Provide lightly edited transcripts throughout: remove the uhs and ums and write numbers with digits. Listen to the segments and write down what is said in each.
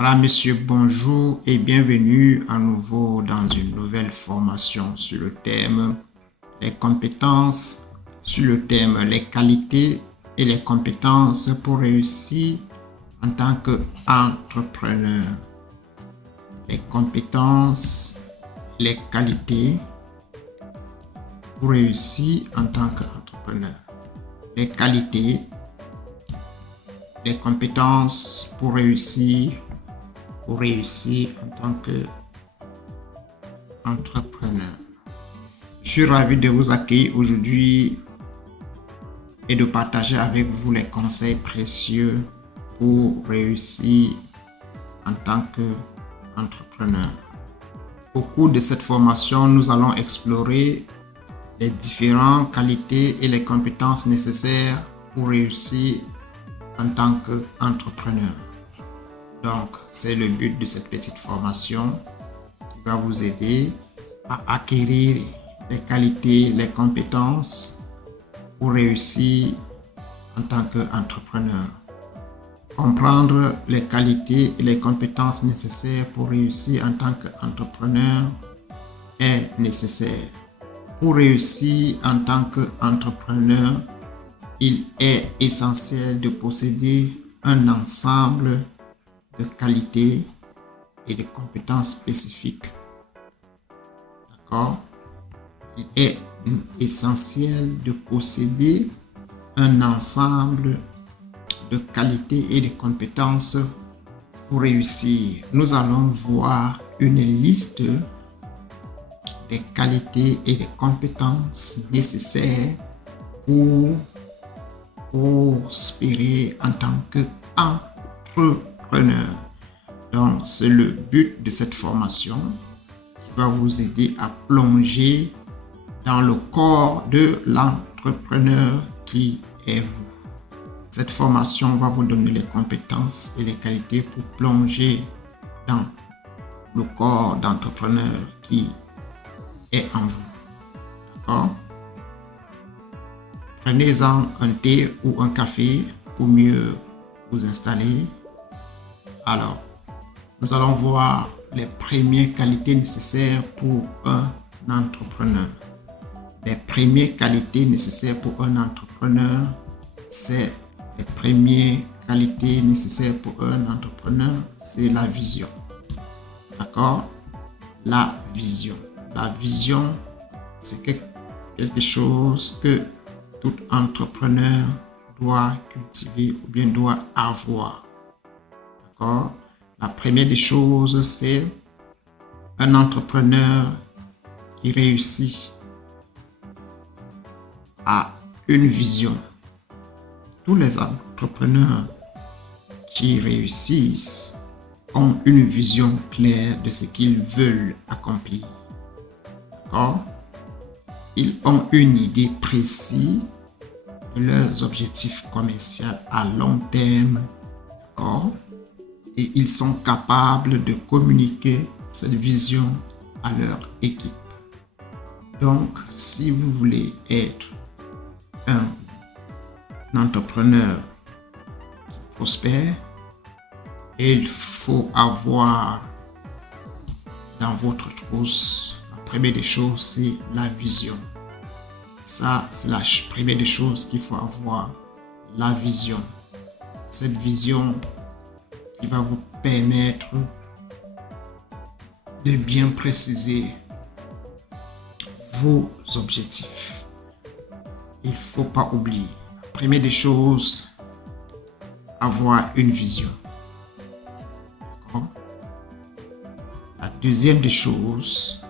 Madame, Monsieur, bonjour et bienvenue à nouveau dans une nouvelle formation sur le thème les compétences, sur le thème les qualités et les compétences pour réussir en tant qu'entrepreneur. Les compétences, les qualités pour réussir en tant qu'entrepreneur. Les qualités, les compétences pour réussir en tant qu'entrepreneur. Je suis ravi de vous accueillir aujourd'hui et de partager avec vous les conseils précieux pour réussir en tant qu'entrepreneur. Au cours de cette formation, nous allons explorer les différentes qualités et les compétences nécessaires pour réussir en tant qu'entrepreneur. Donc, c'est le but de cette petite formation qui va vous aider à acquérir les qualités, les compétences pour réussir en tant qu'entrepreneur. Comprendre les qualités et les compétences nécessaires pour réussir en tant qu'entrepreneur est nécessaire. Pour réussir en tant qu'entrepreneur, il est essentiel de posséder un ensemble de qualités et de compétences spécifiques. D'accord? Il est essentiel de posséder un ensemble de qualités et de compétences pour réussir. Nous allons voir une liste des qualités et des compétences nécessaires pour prospérer en tant qu'entrepreneur. Donc, c'est le but de cette formation qui va vous aider à plonger dans le corps de l'entrepreneur qui est vous. Cette formation va vous donner les compétences et les qualités pour plonger dans le corps d'entrepreneur qui est en vous. D'accord? Prenez-en un thé ou un café pour mieux vous installer. Alors, nous allons voir les premières qualités nécessaires pour un entrepreneur. Les premières qualités nécessaires pour un entrepreneur, c'est la vision. D'accord? La vision. La vision, c'est quelque chose que tout entrepreneur doit cultiver ou bien doit avoir. D'accord? La première des choses, c'est un entrepreneur qui réussit a une vision. Tous les entrepreneurs qui réussissent ont une vision claire de ce qu'ils veulent accomplir. D'accord? Ils ont une idée précise de leurs objectifs commerciaux à long terme. D'accord? Et ils sont capables de communiquer cette vision à leur équipe. Donc, si vous voulez être un entrepreneur qui prospère, il faut avoir dans votre trousse, la première des choses, c'est la vision. Ça, c'est la première des choses qu'il faut avoir, la vision. Cette vision qui va vous permettre de bien préciser vos objectifs. Il ne faut pas oublier. La première des choses, avoir une vision. D'accord? La deuxième des choses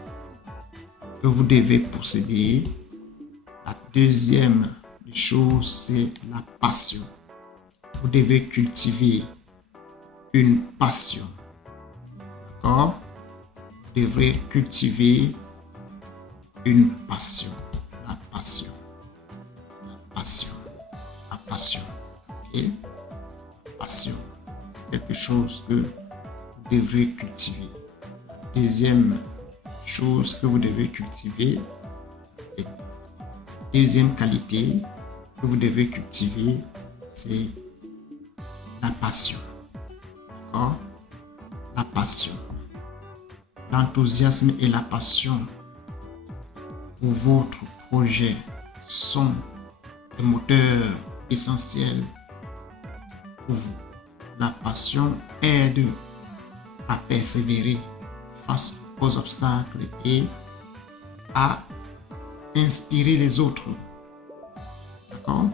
que vous devez posséder, c'est la passion. Vous devez cultiver une passion. D'accord? Vous devrez cultiver une passion. La passion. Ok? Passion. C'est quelque chose que vous devrez cultiver. La deuxième chose que vous devez cultiver, deuxième qualité que vous devez cultiver, c'est la passion. D'accord? passion. L'enthousiasme et la passion pour votre projet sont des moteurs essentiels pour vous. La passion aide à persévérer face aux obstacles et à inspirer les autres. D'accord?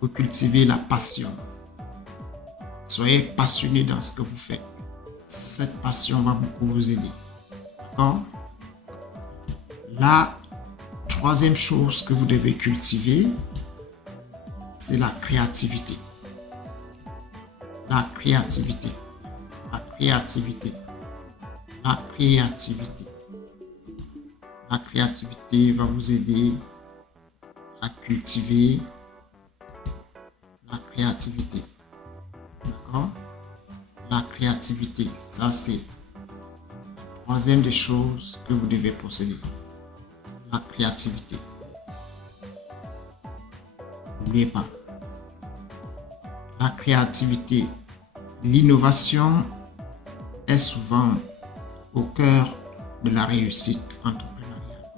Vous cultivez la passion. Soyez passionné dans ce que vous faites. Cette passion va beaucoup vous aider. D'accord? La troisième chose que vous devez cultiver, c'est la créativité. La créativité. La créativité. La créativité. La créativité va vous aider à cultiver la créativité. D'accord? La créativité, ça c'est la troisième des choses que vous devez posséder. La créativité. N'oubliez pas. La créativité, l'innovation est souvent au cœur de la réussite entrepreneuriale.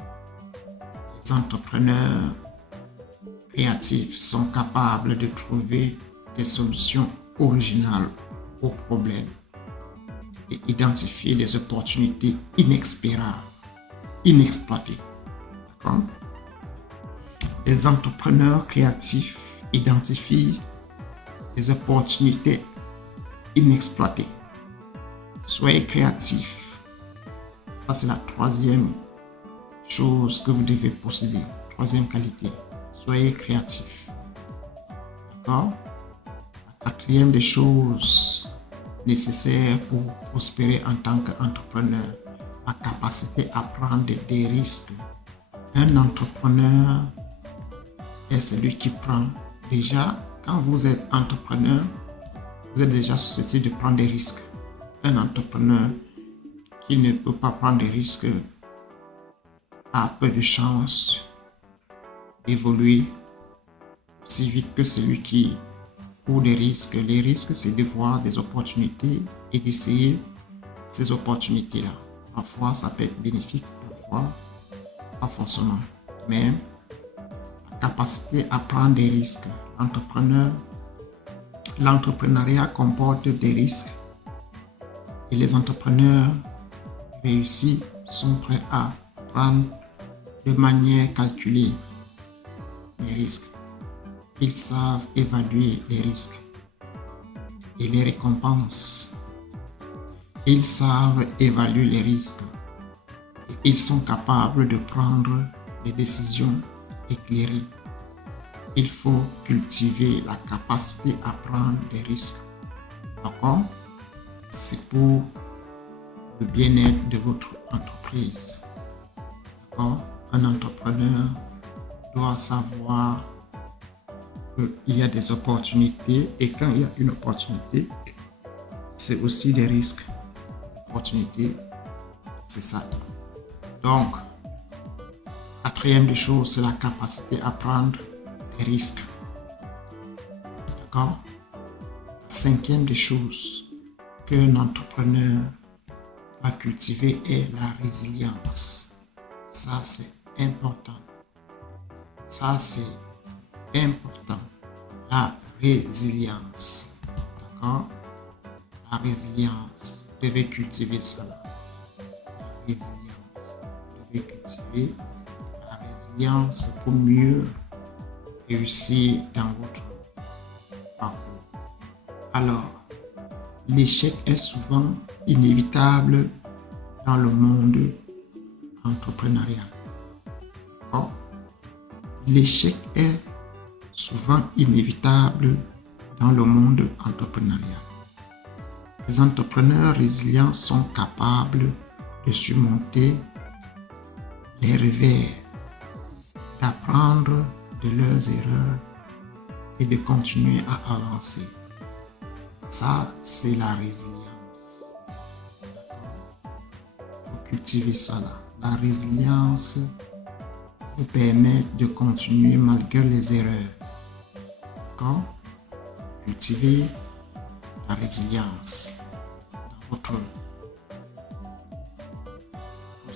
Les entrepreneurs créatifs sont capables de trouver des solutions originales aux problèmes et identifier les opportunités inexploitées. D'accord? Les entrepreneurs créatifs identifient les opportunités inexploitées. Soyez créatifs. Ça, c'est la troisième chose que vous devez posséder. Troisième qualité. Soyez créatifs. D'accord? La quatrième des choses nécessaires pour prospérer en tant qu'entrepreneur, la capacité à prendre des risques. Un entrepreneur est celui qui prend. Déjà, quand vous êtes entrepreneur, vous êtes déjà susceptible de prendre des risques. Un entrepreneur qui ne peut pas prendre des risques a peu de chances d'évoluer aussi vite que celui qui court des risques. Les risques, c'est de voir des opportunités et d'essayer ces opportunités-là. Parfois, ça peut être bénéfique, parfois, pas forcément. Mais la capacité à prendre des risques. L'entrepreneuriat comporte des risques et les entrepreneurs réussis sont prêts à prendre de manière calculée les risques. Ils savent évaluer les risques et les récompenses. Ils savent évaluer les risques et ils sont capables de prendre des décisions éclairées. Il faut cultiver la capacité à prendre des risques. D'accord? C'est pour le bien-être de votre entreprise. D'accord? Un entrepreneur doit savoir qu'il y a des opportunités et quand il y a une opportunité, c'est aussi des risques. Opportunités, c'est ça. Donc, la quatrième des choses, c'est la capacité à prendre des risques. D'accord? La cinquième des choses qu'un entrepreneur doit cultiver est la résilience. Ça, c'est important. Ça, c'est important. La résilience. D'accord? La résilience. Vous devez cultiver ça. La résilience. Vous devez cultiver la résilience pour mieux réussir dans votre parcours. Alors, l'échec est souvent inévitable dans le monde entrepreneurial. D'accord? L'échec est souvent inévitable dans le monde entrepreneurial. Les entrepreneurs résilients sont capables de surmonter les revers, d'apprendre de leurs erreurs et de continuer à avancer. Ça, c'est la résilience. Il faut cultiver ça là. La résilience vous permet de continuer malgré les erreurs. D'accord? Cultivez la résilience dans votre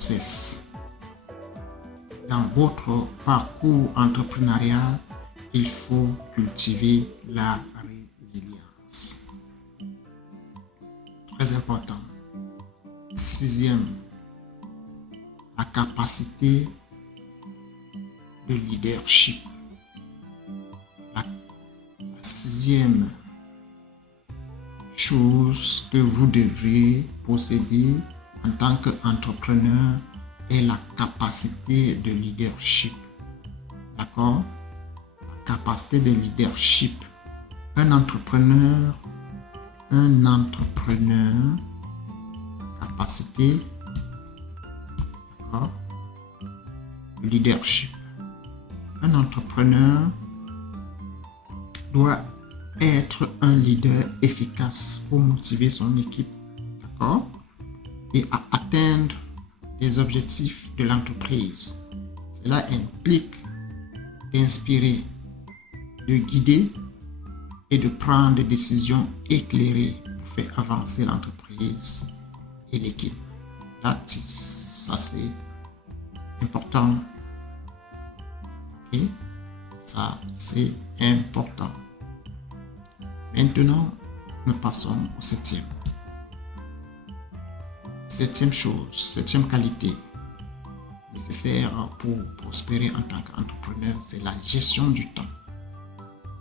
success. Dans votre parcours entrepreneurial, il faut cultiver la résilience. Très important. 6e, la capacité de leadership. La 6e chose que vous devrez posséder en tant qu'entrepreneur est la capacité de leadership. D'accord? La capacité de leadership. Un entrepreneur, capacité, d'accord, de leadership. Un entrepreneur doit être un leader efficace pour motiver son équipe, d'accord, et à atteindre les objectifs de l'entreprise. Cela implique d'inspirer, de guider et de prendre des décisions éclairées pour faire avancer l'entreprise et l'équipe. Là, ça c'est important. Ok? Ça c'est important. Maintenant, nous passons au 7e. 7e chose, 7e qualité nécessaire pour prospérer en tant qu'entrepreneur, c'est la gestion du temps.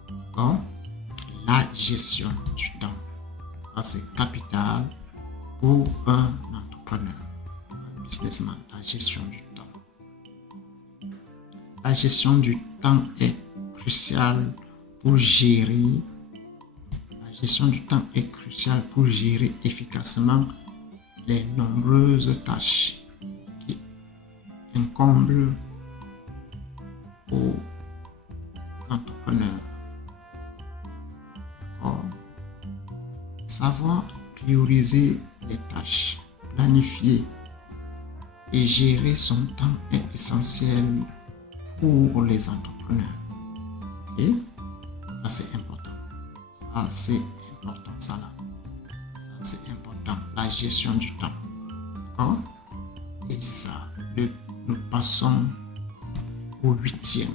D'accord? La gestion du temps. Ça, c'est capital pour un entrepreneur, un businessman. La gestion du temps. La gestion du temps est cruciale pour gérer. La gestion du temps est cruciale pour gérer efficacement les nombreuses tâches qui incombent aux entrepreneurs. Savoir prioriser les tâches, planifier et gérer son temps est essentiel pour les entrepreneurs. Okay? Ça c'est important. Ça c'est important, ça là. Ça c'est important. La gestion du temps. D'accord? Et ça, nous passons au 8e.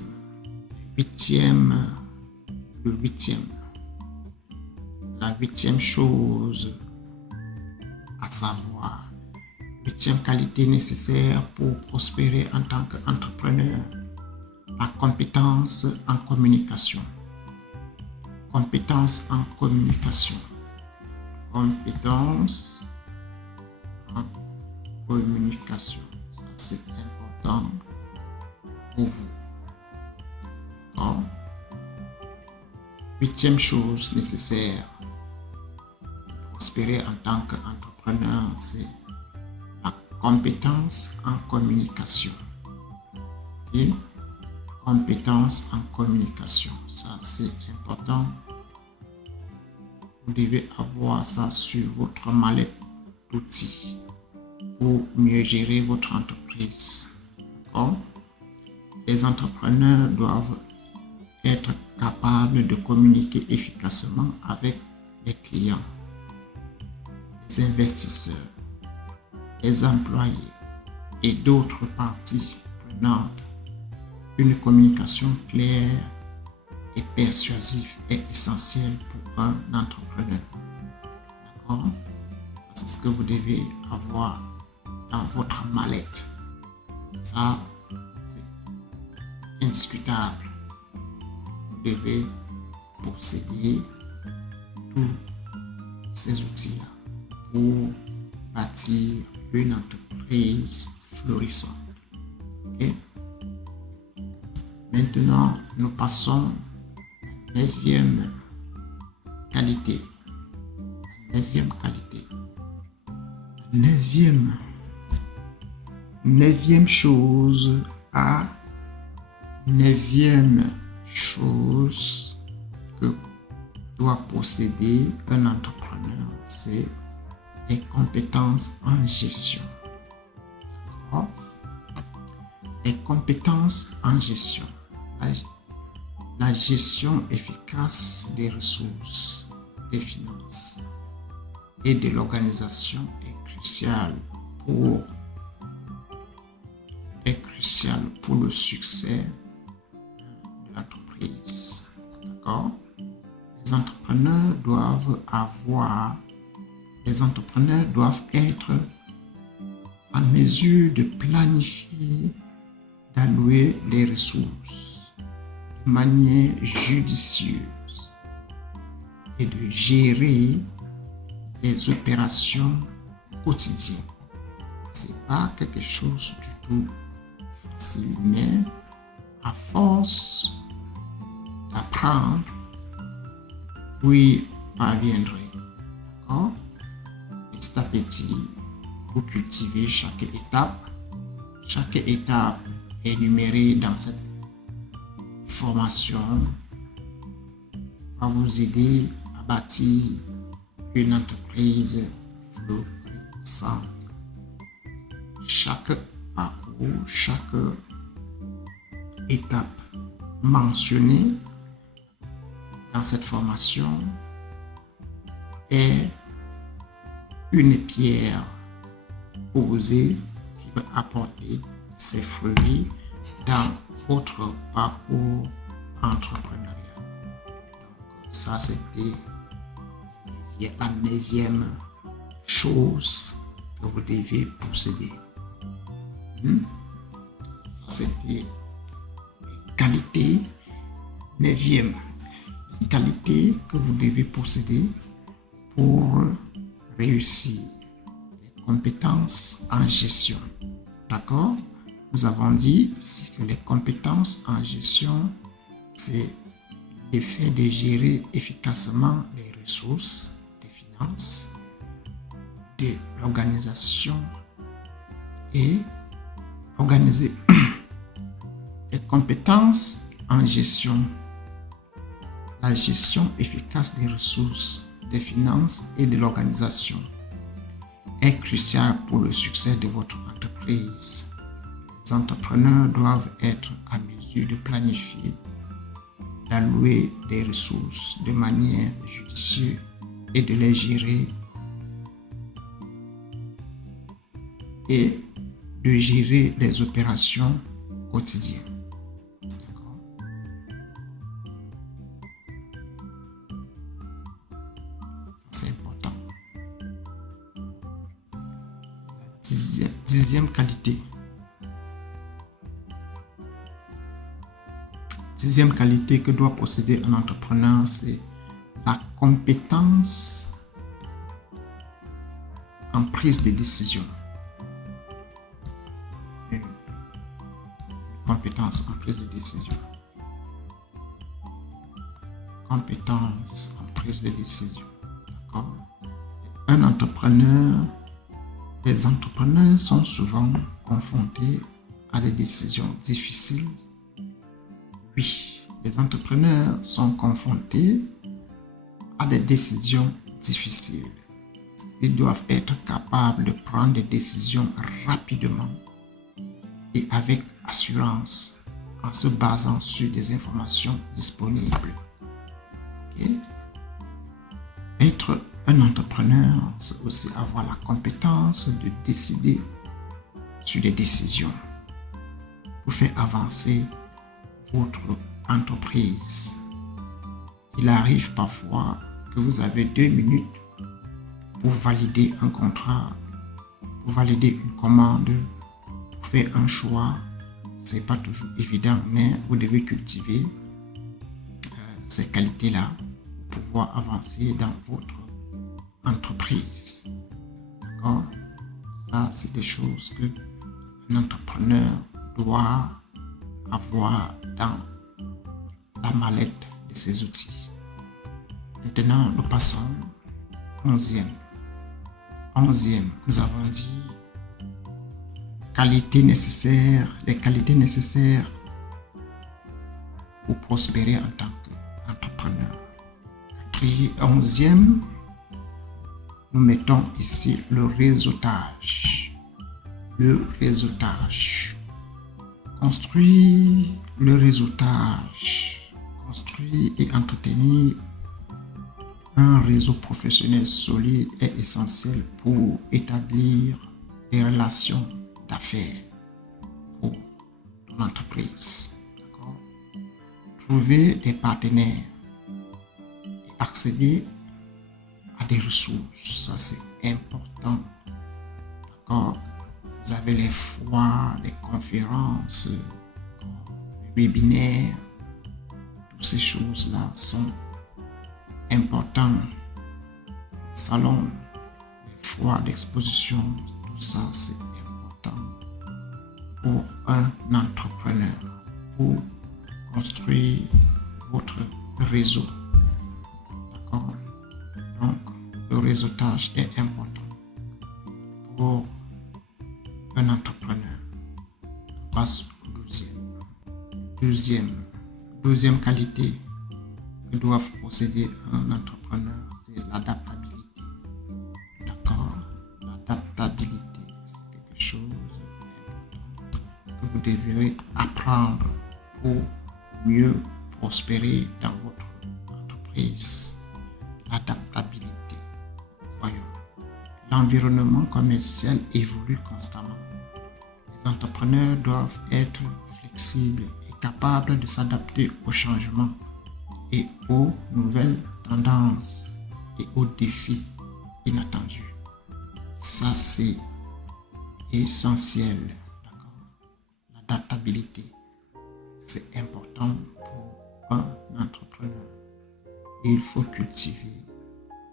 Le 8e. La 8e chose à savoir, 8e qualité nécessaire pour prospérer en tant qu'entrepreneur, la compétence en communication. Compétence en communication. Compétence en communication. Ça, c'est important pour vous. Bon. 8e chose nécessaire prospérer en tant qu'entrepreneur, c'est la compétence en communication. Okay? Compétence en communication, ça c'est important. Vous devez avoir ça sur votre mallette d'outils pour mieux gérer votre entreprise. D'accord? Les entrepreneurs doivent être capables de communiquer efficacement avec les clients, les investisseurs, les employés et d'autres parties prenantes. Une communication claire et persuasive est essentielle pour un entrepreneur. D'accord? Ça, c'est ce que vous devez avoir dans votre mallette. Ça, c'est indiscutable. Vous devez posséder tous ces outils-là pour bâtir une entreprise florissante. Okay? Maintenant, nous passons à la 9e qualité. La 9e qualité. La 9e chose à 9e chose que doit posséder un entrepreneur, c'est les compétences en gestion. D'accord? Les compétences en gestion. La gestion efficace des ressources, des finances et de l'organisation est cruciale pour crucial pour le succès de l'entreprise. D'accord? Les entrepreneurs doivent être en mesure de planifier, d'allouer les ressources de manière judicieuse et de gérer les opérations quotidiennes. C'est pas quelque chose du tout facile, mais à force d'apprendre, vous y parviendrez. D'accord? Petit à petit, vous cultivez chaque étape. Chaque étape est énumérée dans cette formation, va vous aider à bâtir une entreprise florissante. Chaque parcours, chaque étape mentionnée dans cette formation est une pierre posée qui va apporter ses fruits dans votre parcours entrepreneurial. Donc, ça, c'était la 9e chose que vous devez posséder. Ça, c'était qualité 9e. Qualité que vous devez posséder pour réussir. Les compétences en gestion. D'accord? Nous avons dit ici que les compétences en gestion, c'est le fait de gérer efficacement les ressources, des finances, de l'organisation et organiser les compétences en gestion. La gestion efficace des ressources, des finances et de l'organisation est cruciale pour le succès de votre entreprise. Les entrepreneurs doivent être en mesure de planifier, d'allouer des ressources de manière judicieuse et de les gérer et de gérer les opérations quotidiennes. D'accord? Ça, c'est important. Dixième qualité. Dixième qualité que doit posséder un entrepreneur, c'est la compétence en prise de décision. Une compétence en prise de décision. Compétence en prise de décision. D'accord? Un entrepreneur, les entrepreneurs sont souvent confrontés à des décisions difficiles. Oui, les entrepreneurs sont confrontés à des décisions difficiles. Ils doivent être capables de prendre des décisions rapidement et avec assurance en se basant sur des informations disponibles. Okay? Être un entrepreneur, c'est aussi avoir la compétence de décider sur des décisions pour faire avancer votre entreprise. Il arrive parfois que vous avez 2 minutes pour valider un contrat, pour valider une commande, pour faire un choix. C'est pas toujours évident, mais vous devez cultiver ces qualités-là pour pouvoir avancer dans votre entreprise. D'accord? Ça, c'est des choses que un entrepreneur doit avoir dans la mallette de ses outils. Maintenant, nous passons au 11e. 11e, nous avons dit les qualités nécessaires pour prospérer en tant qu'entrepreneur. 11e, nous mettons ici le réseautage. Le réseautage. Construire le réseautage. Construire et entretenir un réseau professionnel solide est essentiel pour établir des relations d'affaires, pour ton entreprise. D'accord? Trouver des partenaires et accéder à des ressources, ça c'est important. D'accord? Vous avez les foires, les conférences, les webinaires, toutes ces choses-là sont importantes. Les salons, les foires d'exposition, tout ça c'est important pour un entrepreneur, pour construire votre réseau. D'accord? Donc, le réseautage est important pour un entrepreneur. On passe au deuxième qualité que doit posséder un entrepreneur, c'est l'adaptabilité. D'accord? L'adaptabilité, c'est quelque chose que vous devrez apprendre pour mieux prospérer dans votre entreprise. L'adaptabilité. Voyons. L'environnement commercial évolue constamment. Les entrepreneurs doivent être flexibles et capables de s'adapter aux changements et aux nouvelles tendances et aux défis inattendus. Ça, c'est essentiel. D'accord? L'adaptabilité, c'est important pour un entrepreneur. Il faut cultiver,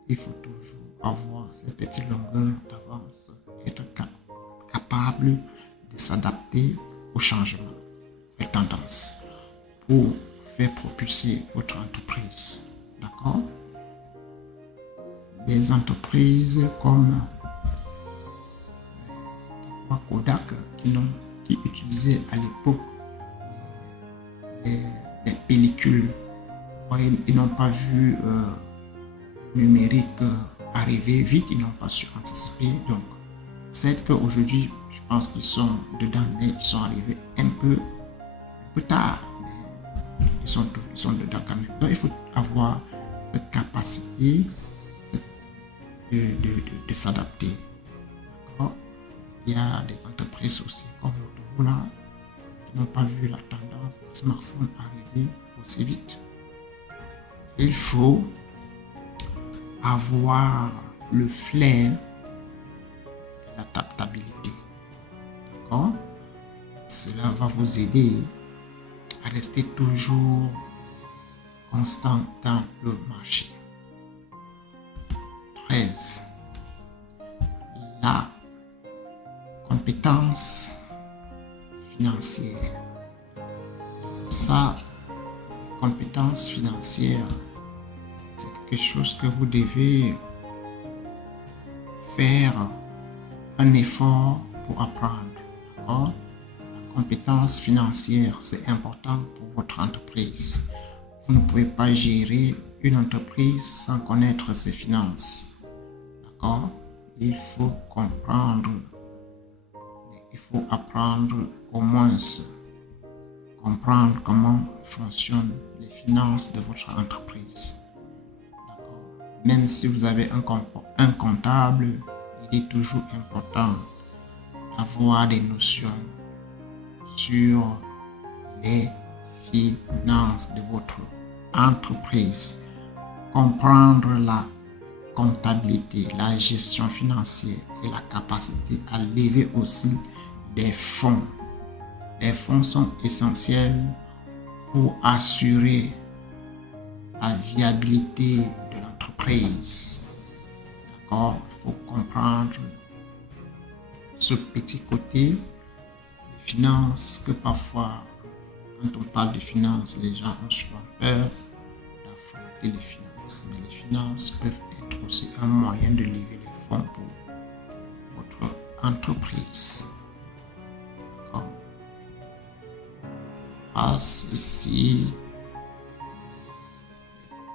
il faut toujours avoir cette petite longueur d'avance, être capable de s'adapter aux changements, aux tendances pour faire propulser votre entreprise. D'accord? Les entreprises comme Kodak qui utilisaient à l'époque les pellicules. Ils n'ont pas vu le numérique arriver vite, ils n'ont pas su anticiper. Donc, c'est qu'aujourd'hui, je pense qu'ils sont dedans, mais ils sont arrivés un peu tard. Mais ils sont dedans quand même. Donc, il faut avoir cette capacité de s'adapter. D'accord? Il y a des entreprises aussi comme Motorola qui n'ont pas vu la tendance des smartphones arriver aussi vite. Il faut avoir le flair de l'adaptabilité. D'accord? Cela va vous aider à rester toujours constant dans le marché. 13. La compétence financière. Ça, les compétences financières, c'est quelque chose que vous devez faire un effort pour apprendre. D'accord? La compétence financière, c'est important pour votre entreprise. Vous ne pouvez pas gérer une entreprise sans connaître ses finances. D'accord? Il faut comprendre, il faut apprendre au moins comprendre comment fonctionnent les finances de votre entreprise. Même si vous avez un comptable, il est toujours important d'avoir des notions sur les finances de votre entreprise. Comprendre la comptabilité, la gestion financière et la capacité à lever aussi des fonds. Les fonds sont essentiels pour assurer la viabilité de l'entreprise. D'accord? Il faut comprendre ce petit côté des finances que parfois, quand on parle de finances, les gens ont souvent peur d'affronter les finances. Mais les finances peuvent être aussi un moyen de lever les fonds pour votre entreprise. D'accord? Passe ici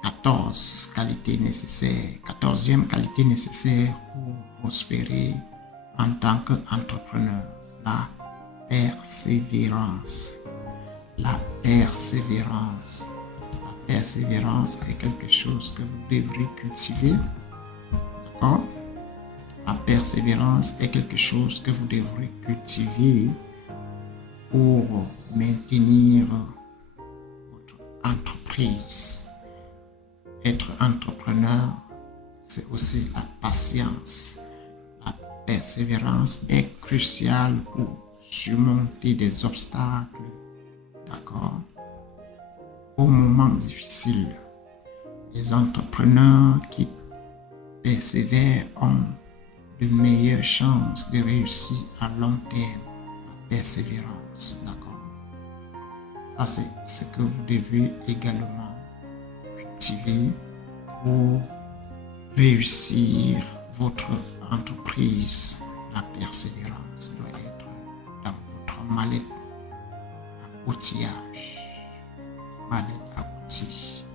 14 qualités nécessaires. 14e qualité nécessaire pour prospérer en tant qu'entrepreneur. La persévérance. La persévérance. La persévérance est quelque chose que vous devrez cultiver. D'accord? La persévérance est quelque chose que vous devrez cultiver pour maintenir votre entreprise. Être entrepreneur, c'est aussi la patience. La persévérance est cruciale pour surmonter des obstacles, d'accord? Au moment difficile, les entrepreneurs qui persévèrent ont de meilleures chances de réussir à long terme. La persévérance, d'accord? Ça, c'est ce que vous devez également cultiver pour réussir votre entreprise. La persévérance doit être dans votre mallette à outillage. Mallette à outils.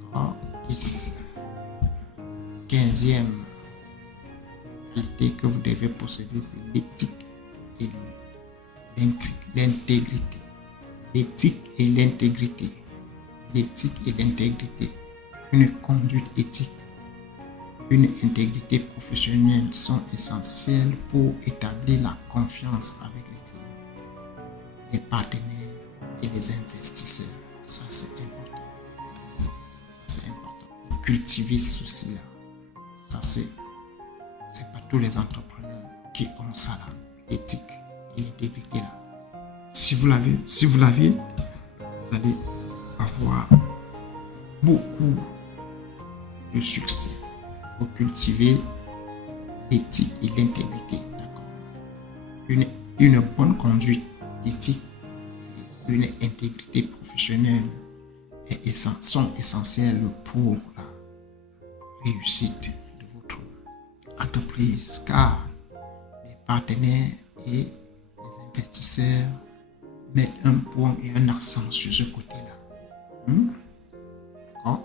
D'accord? Ici. 15e qualité que vous devez posséder, c'est l'éthique et l'intégrité. L'éthique et l'intégrité. L'éthique et l'intégrité. Une conduite éthique, une intégrité professionnelle sont essentielles pour établir la confiance avec les clients, les partenaires et les investisseurs. Ça, c'est important. Ça, c'est important. Cultiver ceci-là. Ça, c'est pas tous les entrepreneurs qui ont ça là. L'éthique et l'intégrité là. Si vous l'avez, vous allez avoir beaucoup de succès. Il faut cultiver l'éthique et l'intégrité. D'accord? Une bonne conduite éthique et une intégrité professionnelle sont essentielles pour la réussite de votre entreprise, car les partenaires et les investisseurs mettent un point et un accent sur ce côté-là. D'accord?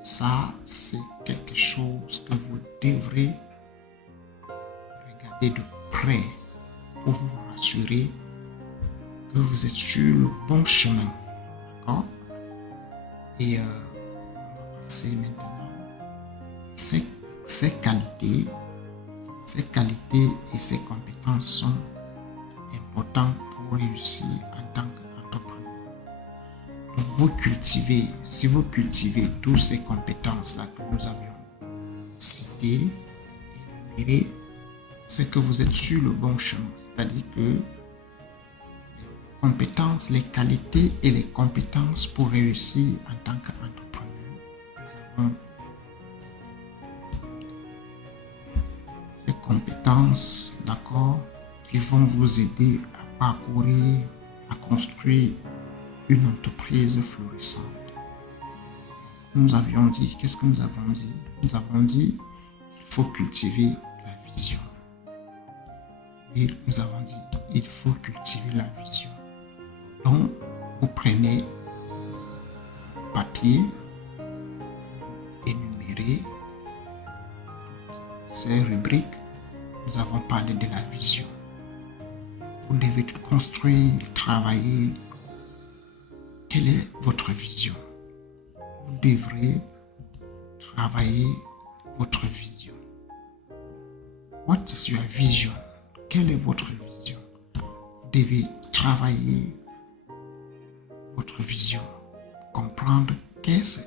Ça, c'est quelque chose que vous devrez regarder de près pour vous rassurer que vous êtes sur le bon chemin. D'accord? Et on va passer maintenant. Ces qualités et ces compétences sont importantes pour réussir en tant qu'entrepreneur. Donc si vous cultivez toutes ces compétences-là que nous avions citées et énumérées, c'est que vous êtes sur le bon chemin. C'est-à-dire que les compétences, les qualités et les compétences pour réussir en tant qu'entrepreneur, nous avons ces compétences, d'accord, qui vont vous aider à parcourir, à construire une entreprise florissante. Nous avions dit, qu'est-ce que nous avons dit? Nous avons dit, il faut cultiver la vision. Et nous avons dit, il faut cultiver la vision. Donc, vous prenez un papier, énumérez ces rubriques. Nous avons parlé de la vision. Vous devez construire, travailler. Quelle est votre vision? Vous devrez travailler votre vision. What is your vision? Quelle est votre vision? Vous devez travailler votre vision. Comprendre qu'est-ce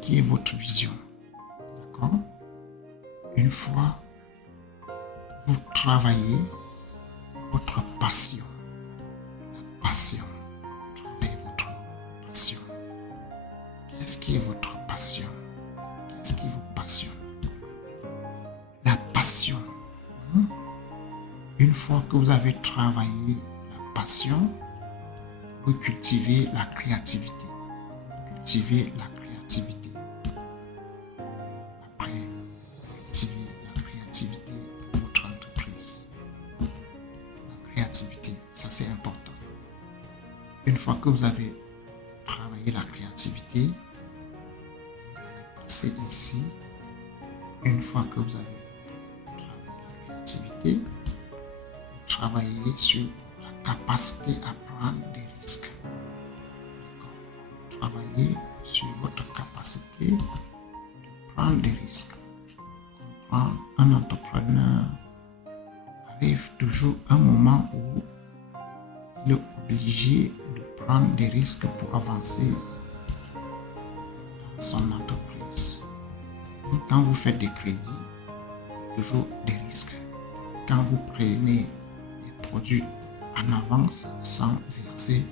qui est votre vision. D'accord? Une fois, vous travaillez votre passion. La passion. Travaillez votre passion. Qu'est-ce qui est votre passion? Qu'est-ce qui vous passionne? La passion. Une fois que vous avez travaillé la passion, vous cultivez la créativité. Cultivez la créativité. Après, cultivez la créativité pour votre entreprise. La créativité, ça c'est important. Une fois que vous avez travaillé la créativité, vous allez passer ici. Une fois que vous avez travaillé la créativité, vous travaillez sur la capacité à prendre des risques. D'accord? Travaillez sur votre capacité de prendre des risques. Comprendre, un entrepreneur arrive toujours un moment où il est obligé de prendre des risques pour avancer dans son entreprise. Quand vous faites des crédits, c'est toujours des risques. Quand vous prenez des produits en avance sans verser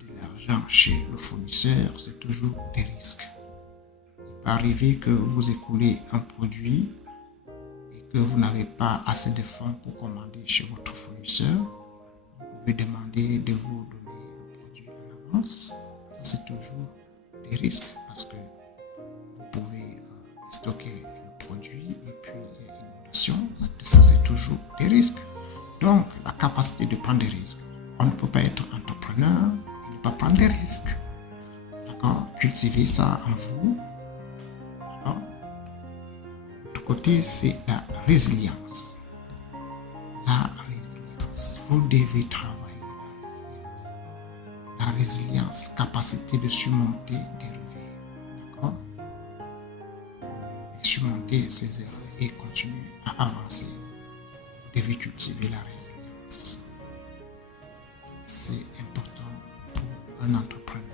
de l'argent chez le fournisseur, c'est toujours des risques. Il peut arriver que vous écoulez un produit et que vous n'avez pas assez de fonds pour commander chez votre fournisseur. Vous pouvez demander de vous donner le produit en avance. Ça, c'est toujours des risques parce que vous pouvez stocker le produit et puis il y a inondation. Ça, c'est toujours des risques. Donc, la capacité de prendre des risques. On ne peut pas être entrepreneur et ne pas prendre des risques. D'accord? Cultivez ça en vous. Alors, l'autre côté, c'est la résilience. La résilience. Vous devez travailler la résilience. La résilience, capacité de surmonter des revers. D'accord? Et surmonter ces erreurs et continuer à avancer. Vous devez cultiver la résilience. C'est important pour un entrepreneur.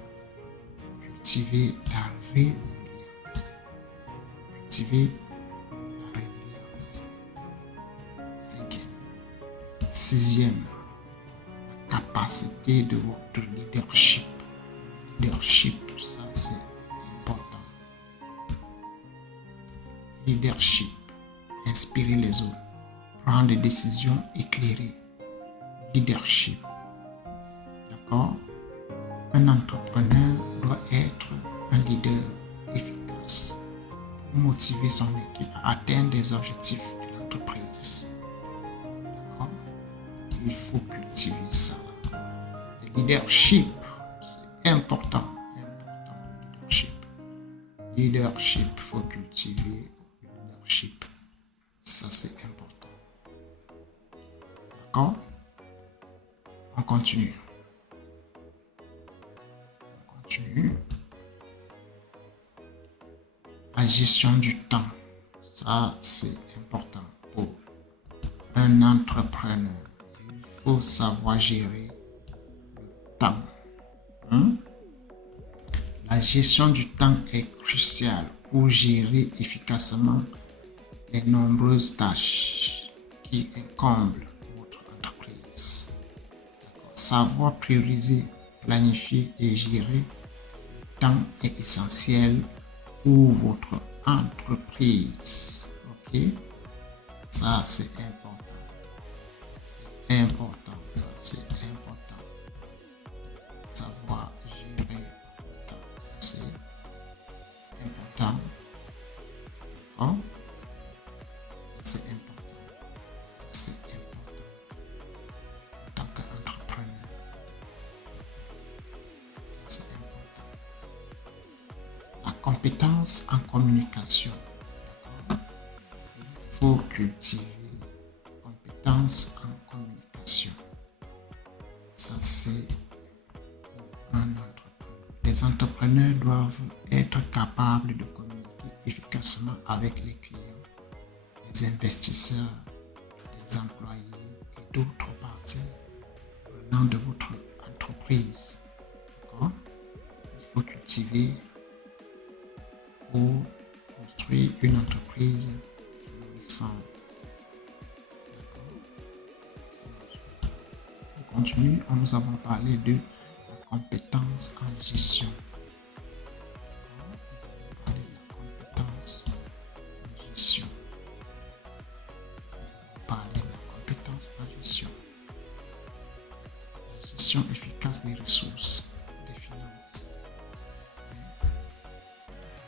Cultiver la résilience. Cultiver la résilience. Cinquième. Sixième, la capacité de votre leadership. Leadership, ça c'est important. Leadership, inspirer les autres, prendre des décisions éclairées. Leadership, d'accord? Un entrepreneur doit être un leader efficace pour motiver son équipe à atteindre des objectifs de l'entreprise. D'accord? Il faut cultiver ça. Le leadership, c'est important. Leadership. Leadership, il faut cultiver le leadership. Ça, c'est important. D'accord? On continue. La gestion du temps, ça c'est important pour un entrepreneur. Il faut savoir gérer le temps. La gestion du temps est cruciale pour gérer efficacement les nombreuses tâches qui incombent votre entreprise. Savoir prioriser, planifier et gérer le temps est essentiel pour votre entreprise. Ok? Ça, c'est important. C'est important. Ça, c'est important. Savoir gérer le temps. Ça, c'est important. Oh? Ça, c'est important. Ça, c'est important. En tant qu'entrepreneur. Ça, c'est important. La compétence en communication. Il faut cultiver compétence en communication. Ça, c'est un entrepreneur. Les entrepreneurs doivent être capables de communiquer efficacement avec les clients, les investisseurs, les employés et d'autres parties venant de votre entreprise. D'accord? Il faut cultiver pour construire une entreprise florissante. On continue, nous avons parlé de la compétence en gestion. Nous avons parlé de la compétence en gestion. Nous avons parlé de la compétence en gestion. La gestion efficace des ressources, des finances,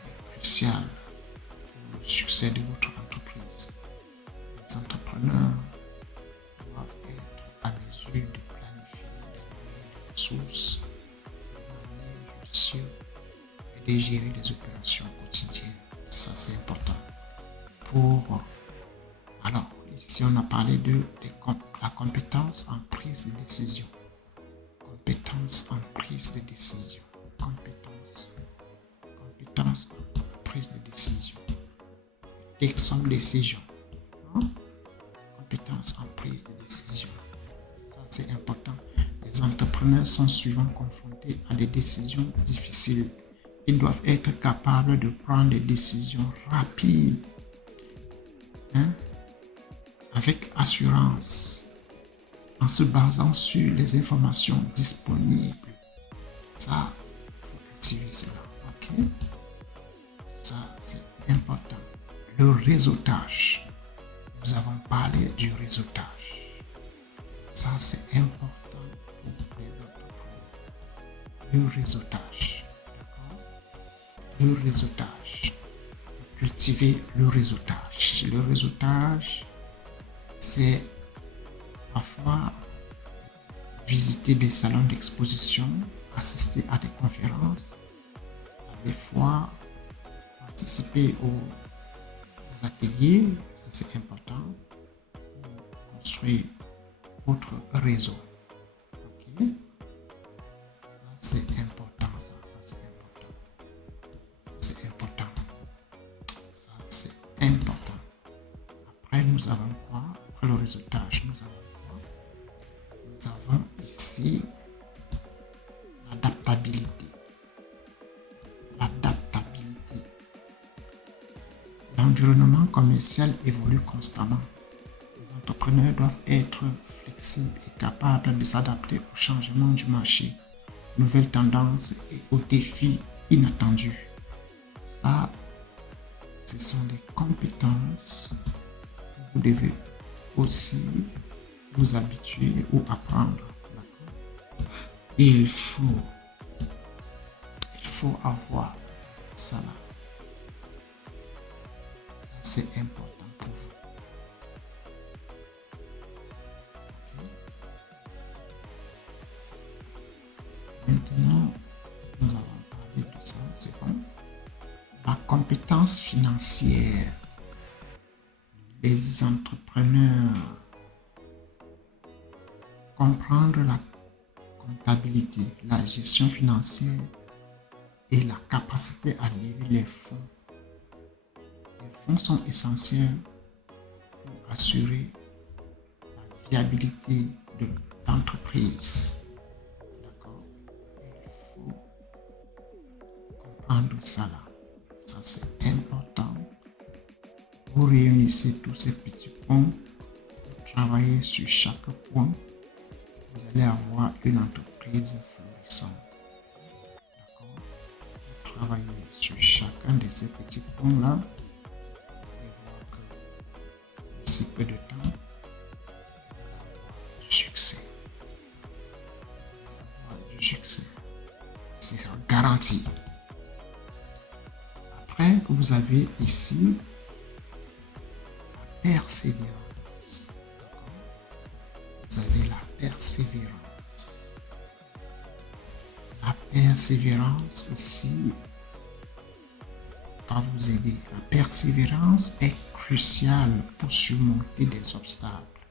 est cruciale pour le succès de votre entreprise. Les entrepreneurs doivent être à mesure de planifier les ressources de manière judicieuse et de gérer les opérations quotidiennes. Ça, c'est important. Alors, ici, on a parlé de la compétence en prise de décision. Compétence en prise de décision. Compétence en prise de décision. Take some decision. Compétence en prise de décision. Ça, c'est important. Les entrepreneurs sont souvent confrontés à des décisions difficiles. Ils doivent être capables de prendre des décisions rapides, hein, avec assurance, en se basant sur les informations disponibles. Ça, il faut cultiver cela. Ok? Ça, c'est important. Le réseautage. Nous avons parlé du réseautage. Ça, c'est important pour les entrepreneurs. Le réseautage. D'accord? Le réseautage. Cultiver le réseautage. Le réseautage, c'est parfois visiter des salons d'exposition, assister à des conférences, des fois participer aux ateliers, ça c'est important, pour construire votre réseau. Ok? Ça c'est important, ça c'est important. Ça c'est important. Ça c'est important. Après nous avons quoi? Après le réseautage, nous avons quoi? Nous avons ici l'adaptabilité. L'adaptabilité. L'environnement commercial évolue constamment. Les entrepreneurs doivent être flexibles et capables de s'adapter aux changements du marché, nouvelles tendances et aux défis inattendus. Ça, ce sont des compétences que vous devez aussi vous habituer ou apprendre. Il faut avoir ça là. Ça, c'est important pour vous. Okay. Maintenant, nous avons parlé de ça, c'est bon. La compétence financière. Les entrepreneurs. Comprendre la comptabilité, la gestion financière et la capacité à lever les fonds. Les fonds sont essentiels pour assurer la viabilité de l'entreprise. D'accord? Il faut comprendre ça là. Ça c'est important. Vous réunissez tous ces petits points, vous travaillez sur chaque point. Vous allez avoir une entreprise florissante. D'accord? Vous travaillez sur chacun de ces petits points-là. Vous allez voir que d'ici peu de temps, vous allez avoir du succès. Vous allez avoir du succès. C'est garanti. Après, vous avez ici la persévérance. Vous avez la persévérance. La persévérance ici va vous aider. La persévérance est cruciale pour surmonter des obstacles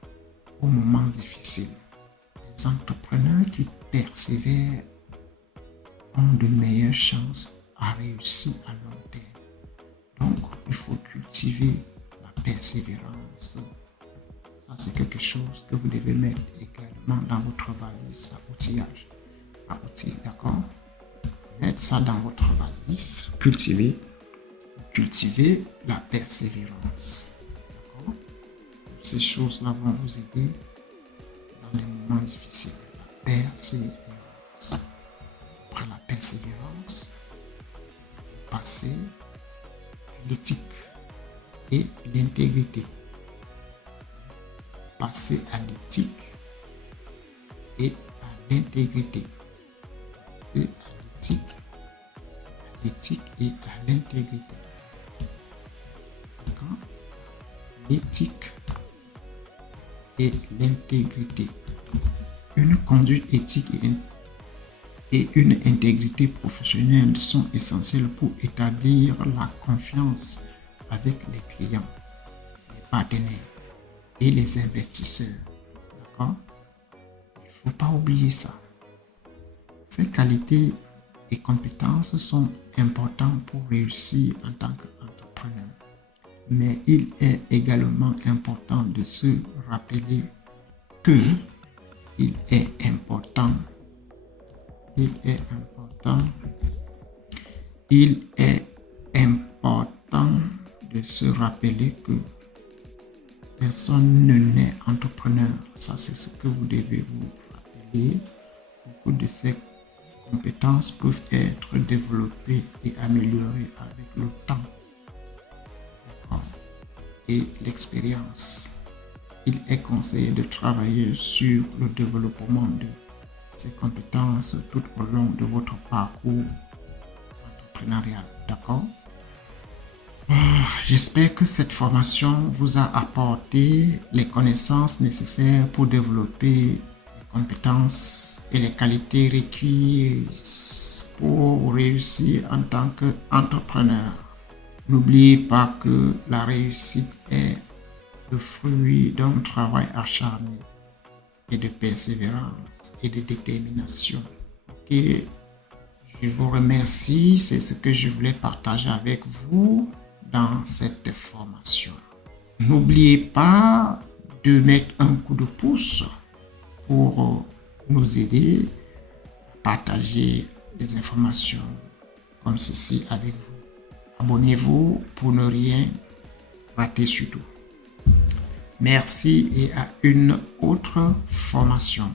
aux moments difficiles. Les entrepreneurs qui persévèrent ont de meilleures chances à réussir à long terme. Donc, il faut cultiver la persévérance. Ça, c'est quelque chose que vous devez mettre également dans votre valise à outillage. À outils, d'accord? Mettez ça dans votre valise. Cultivez la persévérance. D'accord? Ces choses-là vont vous aider dans les moments difficiles. La persévérance. Après la persévérance, vous passez à l'éthique et l'intégrité. Passer à l'éthique et à l'intégrité. Passer à l'éthique et à l'intégrité. D'accord? L'éthique et l'intégrité. Une conduite éthique et une intégrité professionnelle sont essentielles pour établir la confiance avec les clients, les partenaires et les investisseurs. D'accord? Il ne faut pas oublier ça. Ces qualités et compétences sont importantes pour réussir en tant qu'entrepreneur. Mais il est également important de se rappeler que il est important, il est important, il est important de se rappeler que personne ne naît entrepreneur. Ça, c'est ce que vous devez vous rappeler. Beaucoup de ces compétences peuvent être développées et améliorées avec le temps et l'expérience. Il est conseillé de travailler sur le développement de ces compétences tout au long de votre parcours entrepreneurial. D'accord? J'espère que cette formation vous a apporté les connaissances nécessaires pour développer les compétences et les qualités requises pour réussir en tant qu'entrepreneur. N'oubliez pas que la réussite est le fruit d'un travail acharné et de persévérance et de détermination. Ok, je vous remercie, c'est ce que je voulais partager avec vous dans cette formation. N'oubliez pas de mettre un coup de pouce pour nous aider à partager des informations comme ceci avec vous. Abonnez-vous pour ne rien rater surtout. Merci et à une autre formation.